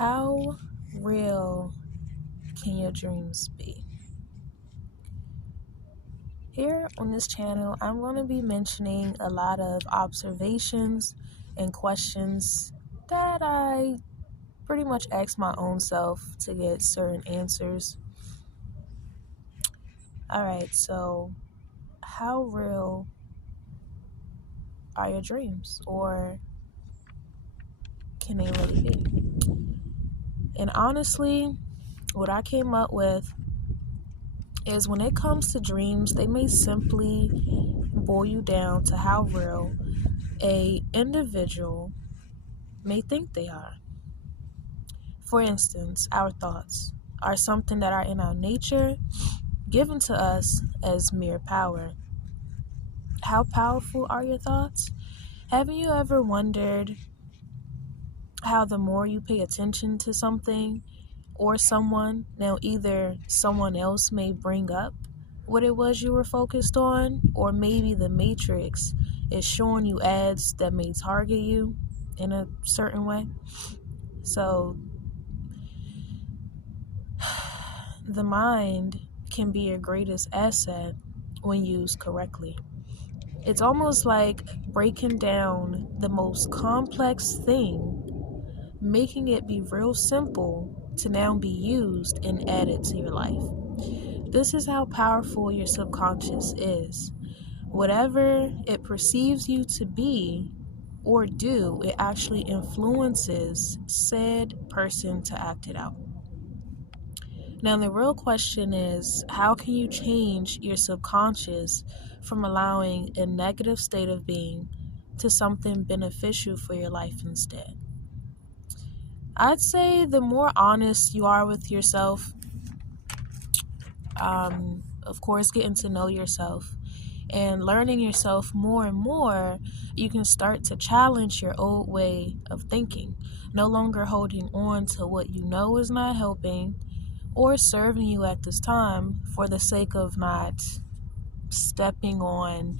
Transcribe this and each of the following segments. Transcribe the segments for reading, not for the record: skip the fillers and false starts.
How real can your dreams be? Here on this channel, I'm going to be mentioning a lot of observations and questions that I pretty much ask my own self to get certain answers. Alright, so how real are your dreams? Or can they really be? And honestly, what I came up with is when it comes to dreams, they may simply boil you down to how real a individual may think they are. For instance, our thoughts are something that are in our nature, given to us as mere power. How powerful are your thoughts? Haven't you ever wondered how the more you pay attention to something or someone, now either someone else may bring up what it was you were focused on, or maybe the matrix is showing you ads that may target you in a certain way. So the mind can be your greatest asset when used correctly. It's almost like breaking down the most complex thing, making it be real simple to now be used and added to your life. This is how powerful your subconscious is. Whatever it perceives you to be or do, it actually influences said person to act it out. Now, the real question is, how can you change your subconscious from allowing a negative state of being to something beneficial for your life instead? I'd say the more honest you are with yourself, of course, getting to know yourself and learning yourself more and more, you can start to challenge your old way of thinking, no longer holding on to what you know is not helping or serving you at this time for the sake of not stepping on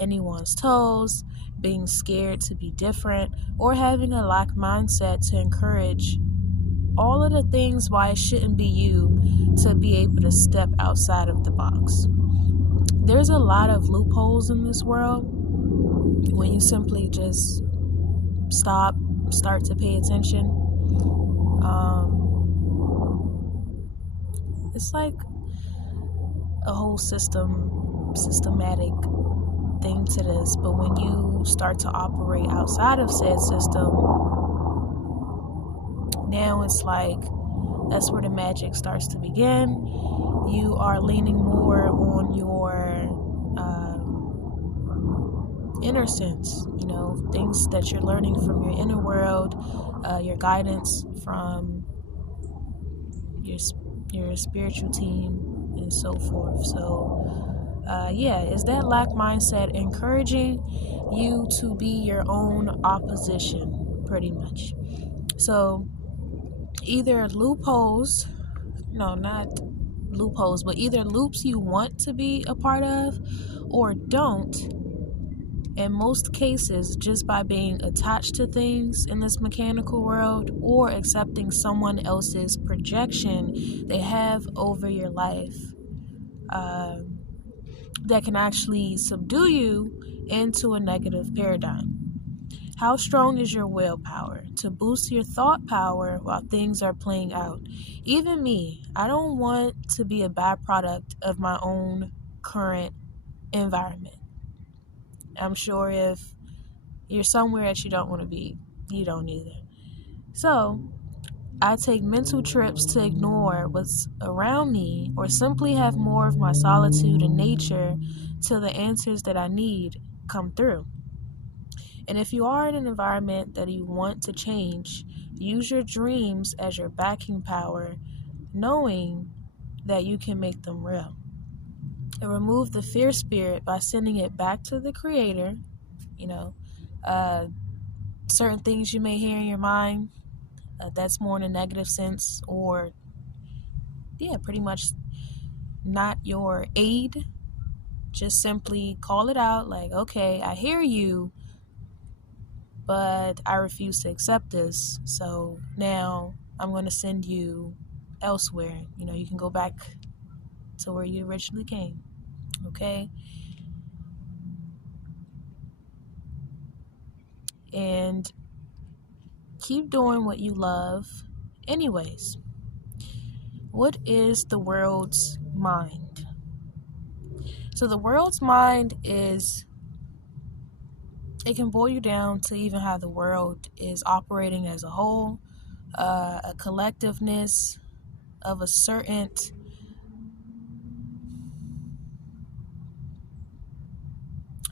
anyone's toes, being scared to be different, or having a lack mindset to encourage all of the things why it shouldn't be you to be able to step outside of the box. There's a lot of loopholes in this world when you simply just start to pay attention. It's like a whole systematic thing to this, but when you start to operate outside of said system, now it's like that's where the magic starts to begin. You are leaning more on your inner sense, things that you're learning from your inner world, your guidance from your spiritual team and so forth. So is that lack mindset encouraging you to be your own opposition, pretty much? So either loopholes, no, not loopholes, but either loops you want to be a part of or don't. In most cases, just by being attached to things in this mechanical world or accepting someone else's projection they have over your life, that can actually subdue you into a negative paradigm. How strong is your willpower to boost your thought power while things are playing out? Even me, I don't want to be a byproduct of my own current environment. I'm sure if you're somewhere that you don't want to be, you don't either. So, I take mental trips to ignore what's around me or simply have more of my solitude and nature till the answers that I need come through. And if you are in an environment that you want to change, use your dreams as your backing power, knowing that you can make them real. And remove the fear spirit by sending it back to the creator. Certain things you may hear in your mind, that's more in a negative sense, or pretty much not your aid. Just simply call it out like, okay, I hear you, but I refuse to accept this. So now I'm going to send you elsewhere. You can go back to where you originally came. Okay? And keep doing what you love. Anyways, what is the world's mind? So the world's mind it can boil you down to even how the world is operating as a whole, a collectiveness of a certain,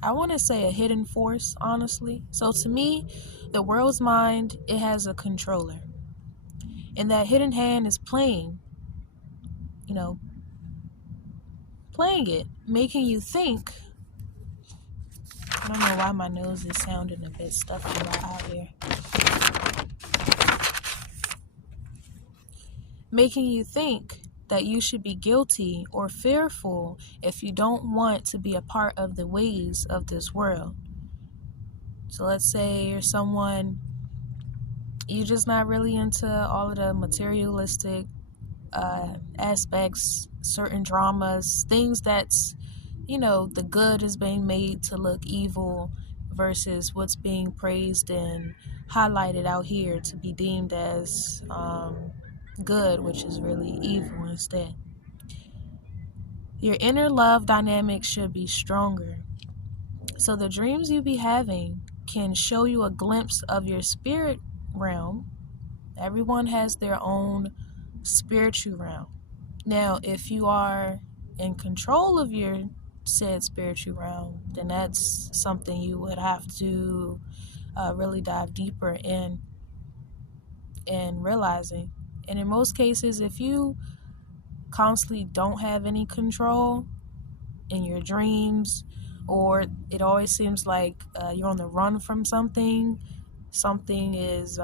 I want to say, a hidden force, honestly. So to me, the world's mind, it has a controller. And that hidden hand is playing it, making you think. I don't know why my nose is sounding a bit stuffy out here. Making you think that you should be guilty or fearful if you don't want to be a part of the ways of this world. So let's say you're someone, you're just not really into all of the materialistic aspects, certain dramas, things that's, the good is being made to look evil versus what's being praised and highlighted out here to be deemed as good, which is really evil instead. Your inner love dynamic should be stronger. So the dreams you be having can show you a glimpse of your spirit realm. Everyone has their own spiritual realm. Now, if you are in control of your said spiritual realm, then that's something you would have to really dive deeper in realizing. And in most cases, if you constantly don't have any control in your dreams, or it always seems like you're on the run from something is,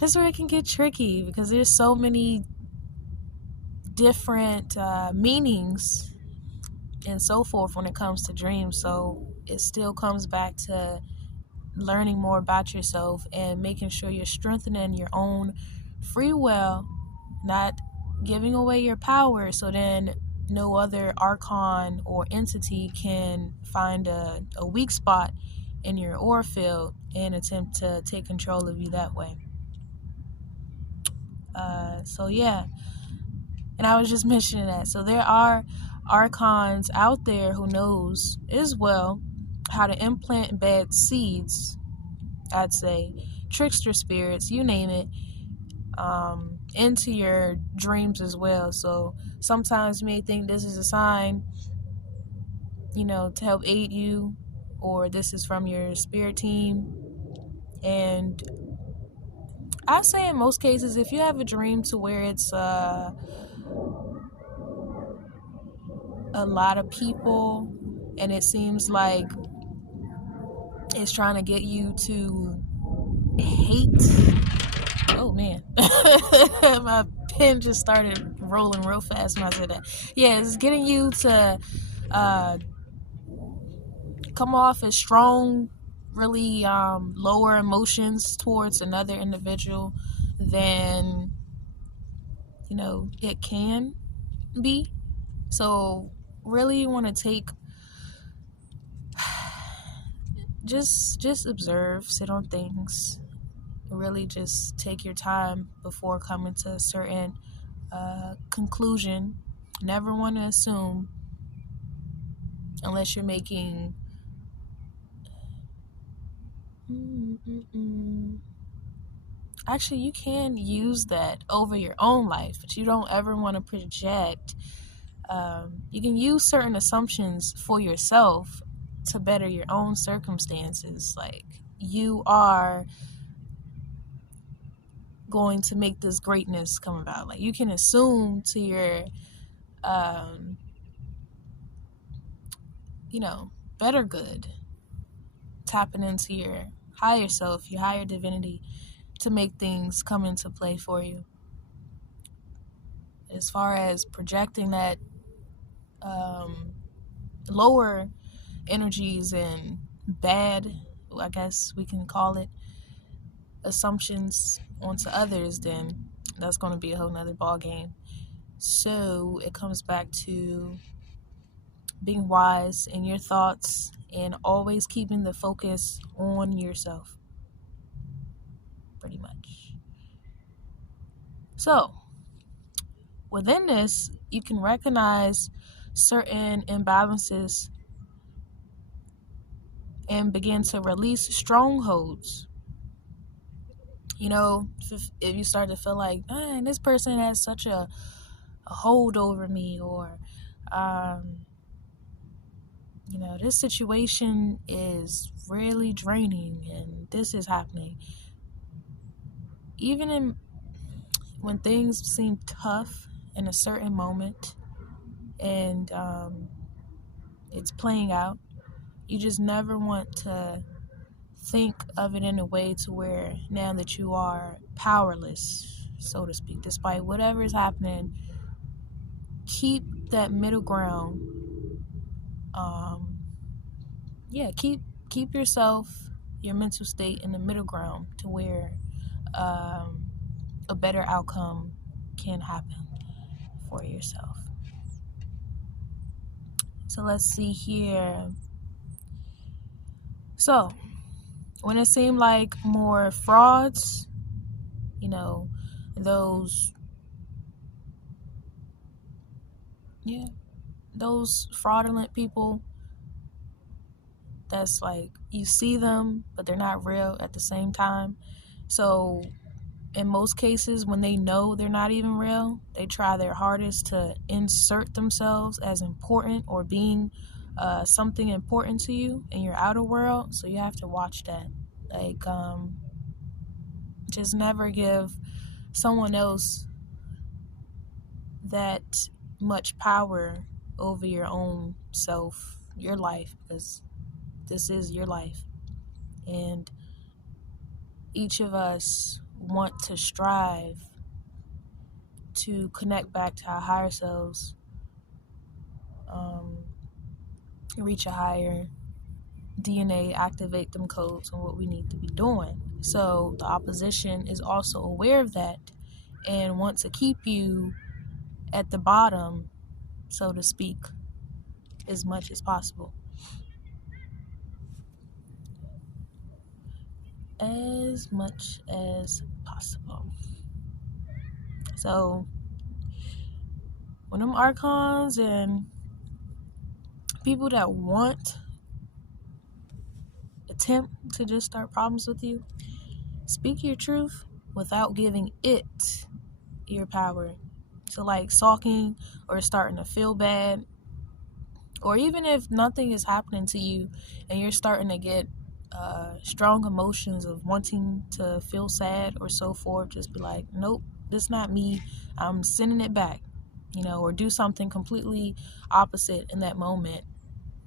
this is where it can get tricky because there's so many different meanings and so forth when it comes to dreams. So it still comes back to learning more about yourself and making sure you're strengthening your own free will, not giving away your power so then no other archon or entity can find a weak spot in your aura field and attempt to take control of you that way. So yeah, and I was just mentioning that. So there are archons out there who knows as well how to implant bad seeds, I'd say, trickster spirits, you name it, into your dreams as well. So sometimes you may think this is a sign, to help aid you, or this is from your spirit team. And I say in most cases, if you have a dream to where it's a lot of people and it seems like it's trying to get you to hate. Oh man, my pen just started rolling real fast when I said that. Yeah, it's getting you to come off as strong, really lower emotions towards another individual than it can be. So really you want to take just observe, sit on things, really just take your time before coming to a certain conclusion. Never want to assume unless you're making actually you can use that over your own life, but you don't ever want to project. You can use certain assumptions for yourself to better your own circumstances. Like, you are going to make this greatness come about. Like, you can assume to your better good, tapping into your higher self, your higher divinity, to make things come into play for you. As far as projecting that lower energies and bad, I guess we can call it, assumptions onto others, then that's going to be a whole nother ball game. So it comes back to being wise in your thoughts and always keeping the focus on yourself, pretty much. So within this, you can recognize certain imbalances and begin to release strongholds. You know, if you start to feel like, man, this person has such a hold over me, or you know, this situation is really draining and this is happening. Even when things seem tough in a certain moment and it's playing out, you just never want to think of it in a way to where now that you are powerless, so to speak, despite whatever is happening, keep that middle ground. Keep yourself, your mental state in the middle ground to where a better outcome can happen for yourself. So let's see here. So when it seemed like more frauds, you know, those fraudulent people, that's like you see them but they're not real at the same time. So in most cases, when they know they're not even real, they try their hardest to insert themselves as important or being something important to you in your outer world. So you have to watch that. Like, just never give someone else that much power over your own self, your life, because this is your life. And each of us want to strive to connect back to our higher selves, reach a higher DNA, activate them codes on what we need to be doing. So the opposition is also aware of that and want to keep you at the bottom, so to speak, as much as possible. As much as possible. So when them archons and people that attempt to just start problems with you, speak your truth without giving it your power. So like sulking or starting to feel bad, or even if nothing is happening to you and you're starting to get strong emotions of wanting to feel sad or so forth, just be like, nope, this not me, I'm sending it back, or do something completely opposite in that moment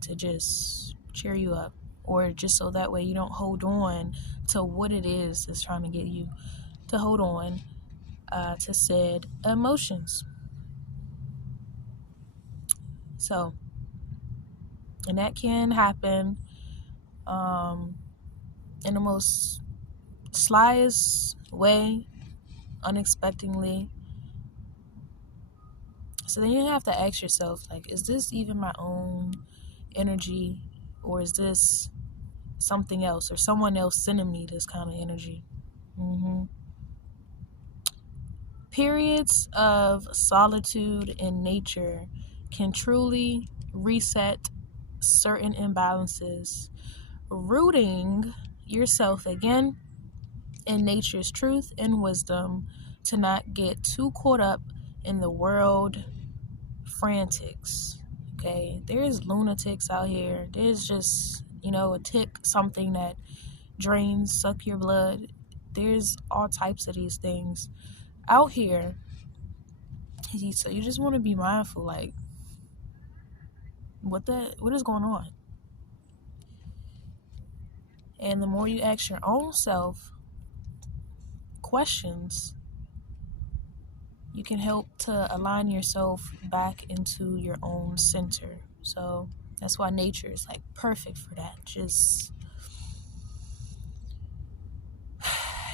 to just cheer you up, or just so that way you don't hold on to what it is that's trying to get you to hold on to said emotions. So, and that can happen in the most slyest way, unexpectedly. So then you have to ask yourself, like, is this even my own energy, or is this something else or someone else sending me this kind of energy? Periods of solitude in nature can truly reset certain imbalances, rooting yourself again in nature's truth and wisdom to not get too caught up in the world frantics. Okay, there's lunatics out here. There's just, a tick, something that drains, suck your blood. There's all types of these things out here. So you just want to be mindful, like, what is going on? And the more you ask your own self questions, you can help to align yourself back into your own center. So That's why nature is like perfect for that. Just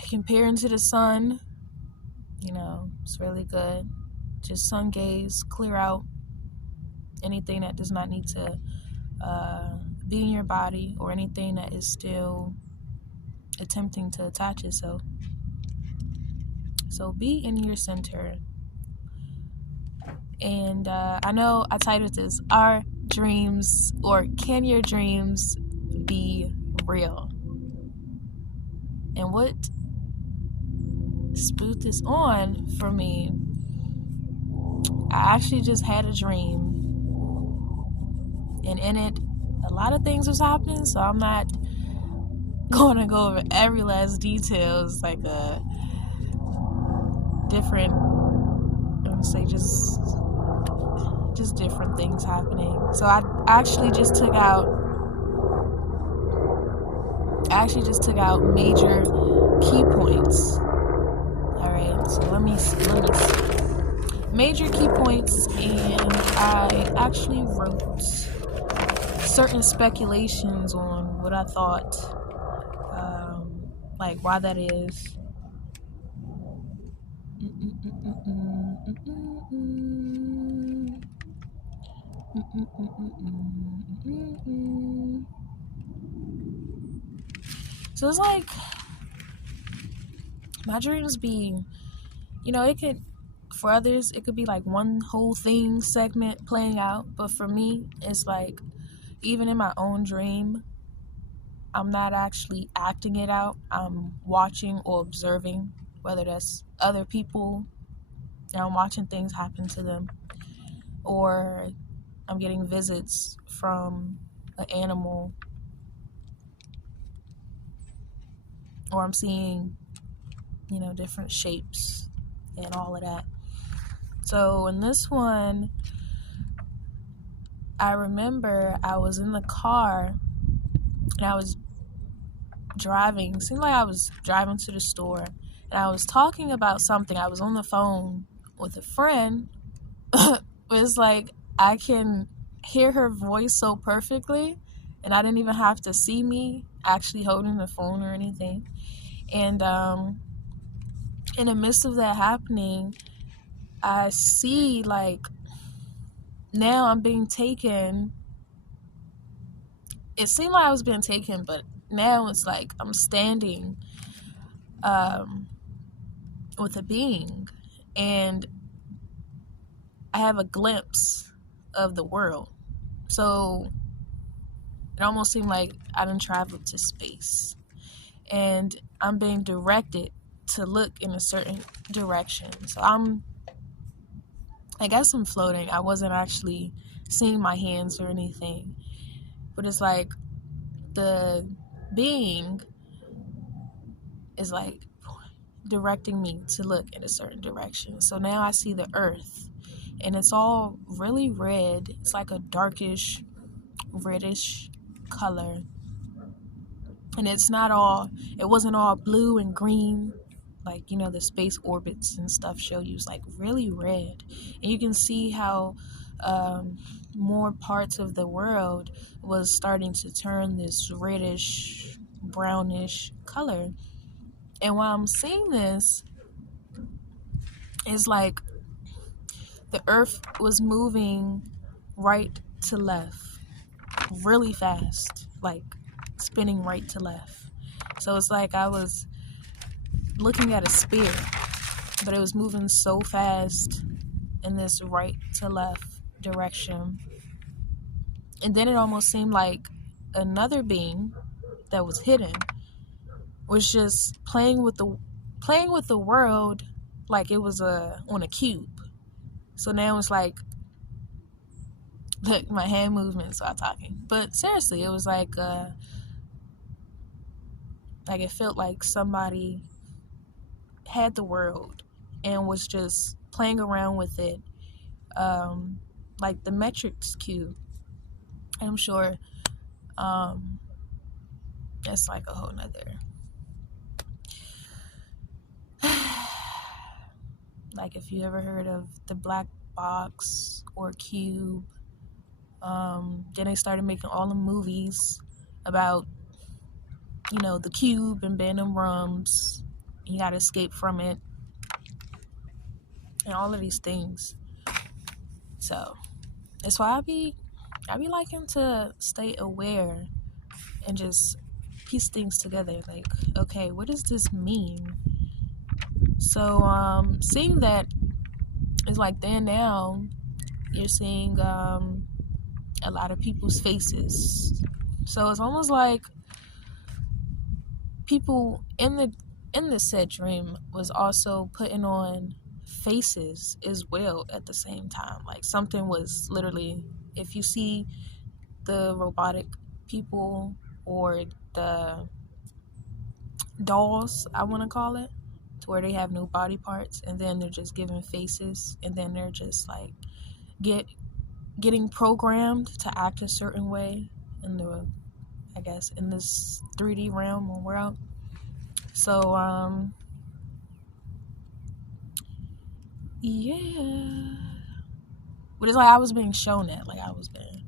comparing to the sun, it's really good. Just sun gaze, clear out anything that does not need to be in your body, or anything that is still attempting to attach itself. So be in your center. And I know I titled this, Are Dreams, or Can Your Dreams Be Real? And what spooked this on for me, I actually just had a dream. And in it, a lot of things was happening, so I'm not going to go over every last detail. It's like a different, I would say just different things happening. So I actually just took out major key points. All right, so let me see. Major key points, and I actually wrote certain speculations on what I thought, like why that is. So it's like my dreams be, it could, for others, it could be like one whole thing segment playing out. But for me, it's like, even in my own dream, I'm not actually acting it out. I'm watching or observing, whether that's other people, and I'm watching things happen to them, or I'm getting visits from an animal, or I'm seeing, different shapes and all of that. So in this one, I remember I was in the car and I was driving. It seemed like I was driving to the store, and I was talking about something. I was on the phone with a friend. But it's like I can hear her voice so perfectly, and I didn't even have to see me actually holding the phone or anything. And in the midst of that happening, I see, like, now I'm being taken. It seemed like I was being taken, but now it's like I'm standing with a being, and I have a glimpse of the world. So it almost seemed like I done traveled to space, and I'm being directed to look in a certain direction. So I guess I'm floating. I wasn't actually seeing my hands or anything, but it's like the being is like directing me to look in a certain direction. So now I see the earth, and it's all really red. It's like a darkish reddish color, and it wasn't all blue and green like the space orbits and stuff show you. It's like really red, and you can see how more parts of the world was starting to turn this reddish brownish color. And while I'm seeing this, it's like the earth was moving right to left really fast, like spinning right to left. So it's like I was looking at a spear, but it was moving so fast in this right to left direction. And then it almost seemed like another being that was hidden was just playing with the world like it was on a cube. So now it's like, look, my hand movements while talking. But seriously, it was like it felt like somebody had the world and was just playing around with it, like the Matrix cube. I'm sure that's like a whole nother like if you ever heard of the black box or cube, Then they started making all the movies about, the cube and being in rooms. You gotta escape from it and all of these things. So that's why I be liking to stay aware and just piece things together. Like, okay, what does this mean? So seeing that it's like then now you're seeing a lot of people's faces. So it's almost like people in the said dream was also putting on faces as well at the same time. Like something was literally, if you see the robotic people or the dolls, I want to call it, to where they have no body parts and then they're just given faces and then they're just like getting programmed to act a certain way in the, I guess, in this 3D realm or world. So yeah, but it's like I was being shown that, like I was being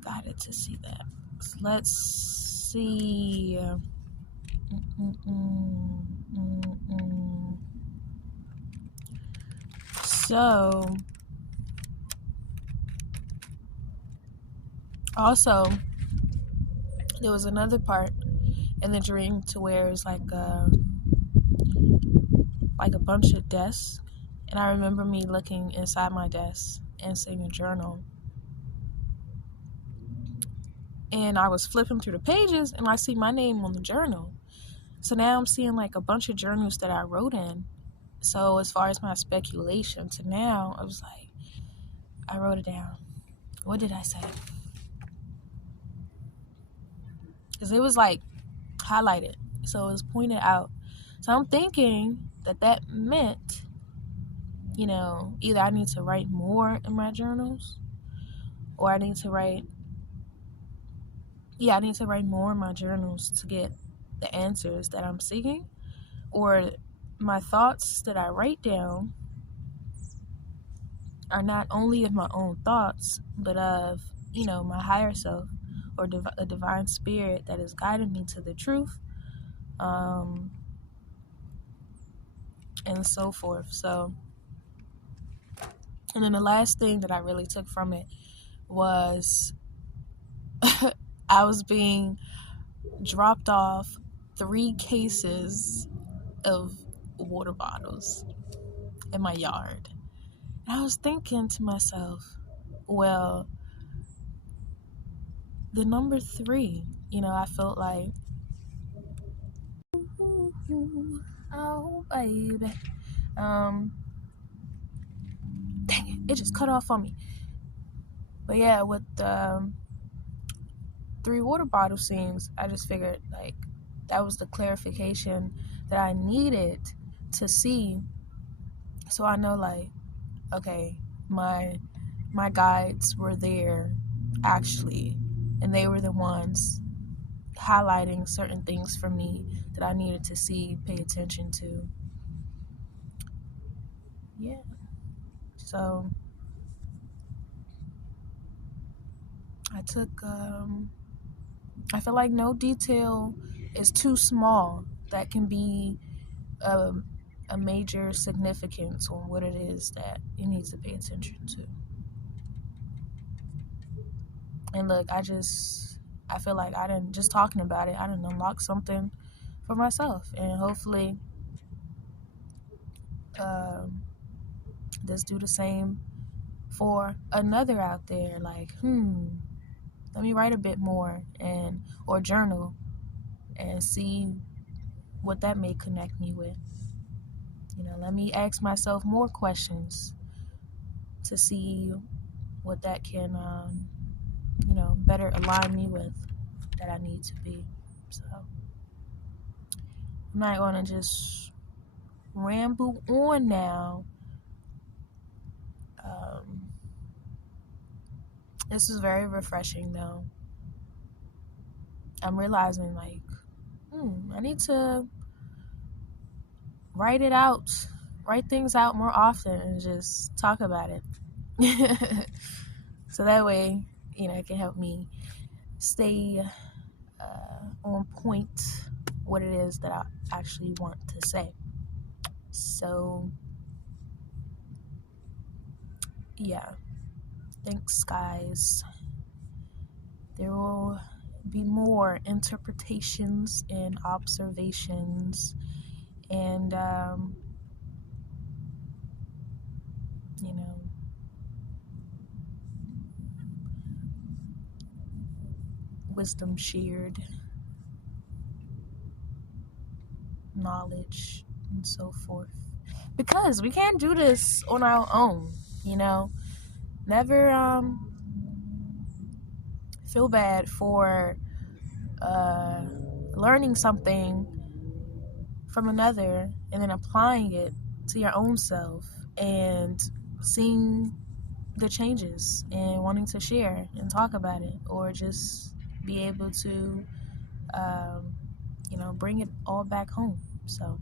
guided to see that. So let's see. So also there was another part in the dream to where it's like a bunch of desks, and I remember me looking inside my desk and seeing a journal, and I was flipping through the pages and I see my name on the journal. So now I'm seeing like a bunch of journals that I wrote in. So as far as my speculation to now, I was like, I wrote it down. What did I say? Because it was like highlighted, so it was pointed out. So I'm thinking that meant, either I need to write more in my journals, or I need to write more in my journals to get the answers that I'm seeking, or my thoughts that I write down are not only of my own thoughts, but of, my higher self or a divine spirit that is guiding me to the truth, and so forth. So, and then the last thing that I really took from it was I was being dropped off 3 cases of water bottles in my yard. And I was thinking to myself, well, the number 3, I felt like, oh baby, dang it just cut off on me. But yeah, with the 3 water bottle scenes, I just figured like that was the clarification that I needed to see, so I know like, okay, my guides were there actually, and they were the ones highlighting certain things for me that I needed to see, pay attention to. Yeah. So I took I feel like no detail is too small that can be a major significance on what it is that you need to pay attention to. And look, I feel like I didn't, just talking about it, I didn't unlock something for myself, and hopefully this do the same for another out there. Like, let me write a bit more or journal and see what that may connect me with. Let me ask myself more questions to see what that can better align me with that I need to be. So I'm not gonna just ramble on now. This is very refreshing though. I'm realizing like, I need to write things out more often and just talk about it. So that way, it can help me stay on point what it is that I actually want to say. So, yeah. Thanks, guys. There will be more interpretations and observations and, wisdom shared, knowledge, and so forth. Because we can't do this on our own, Never feel bad for learning something from another and then applying it to your own self and seeing the changes and wanting to share and talk about it, or just be able to bring it all back home. So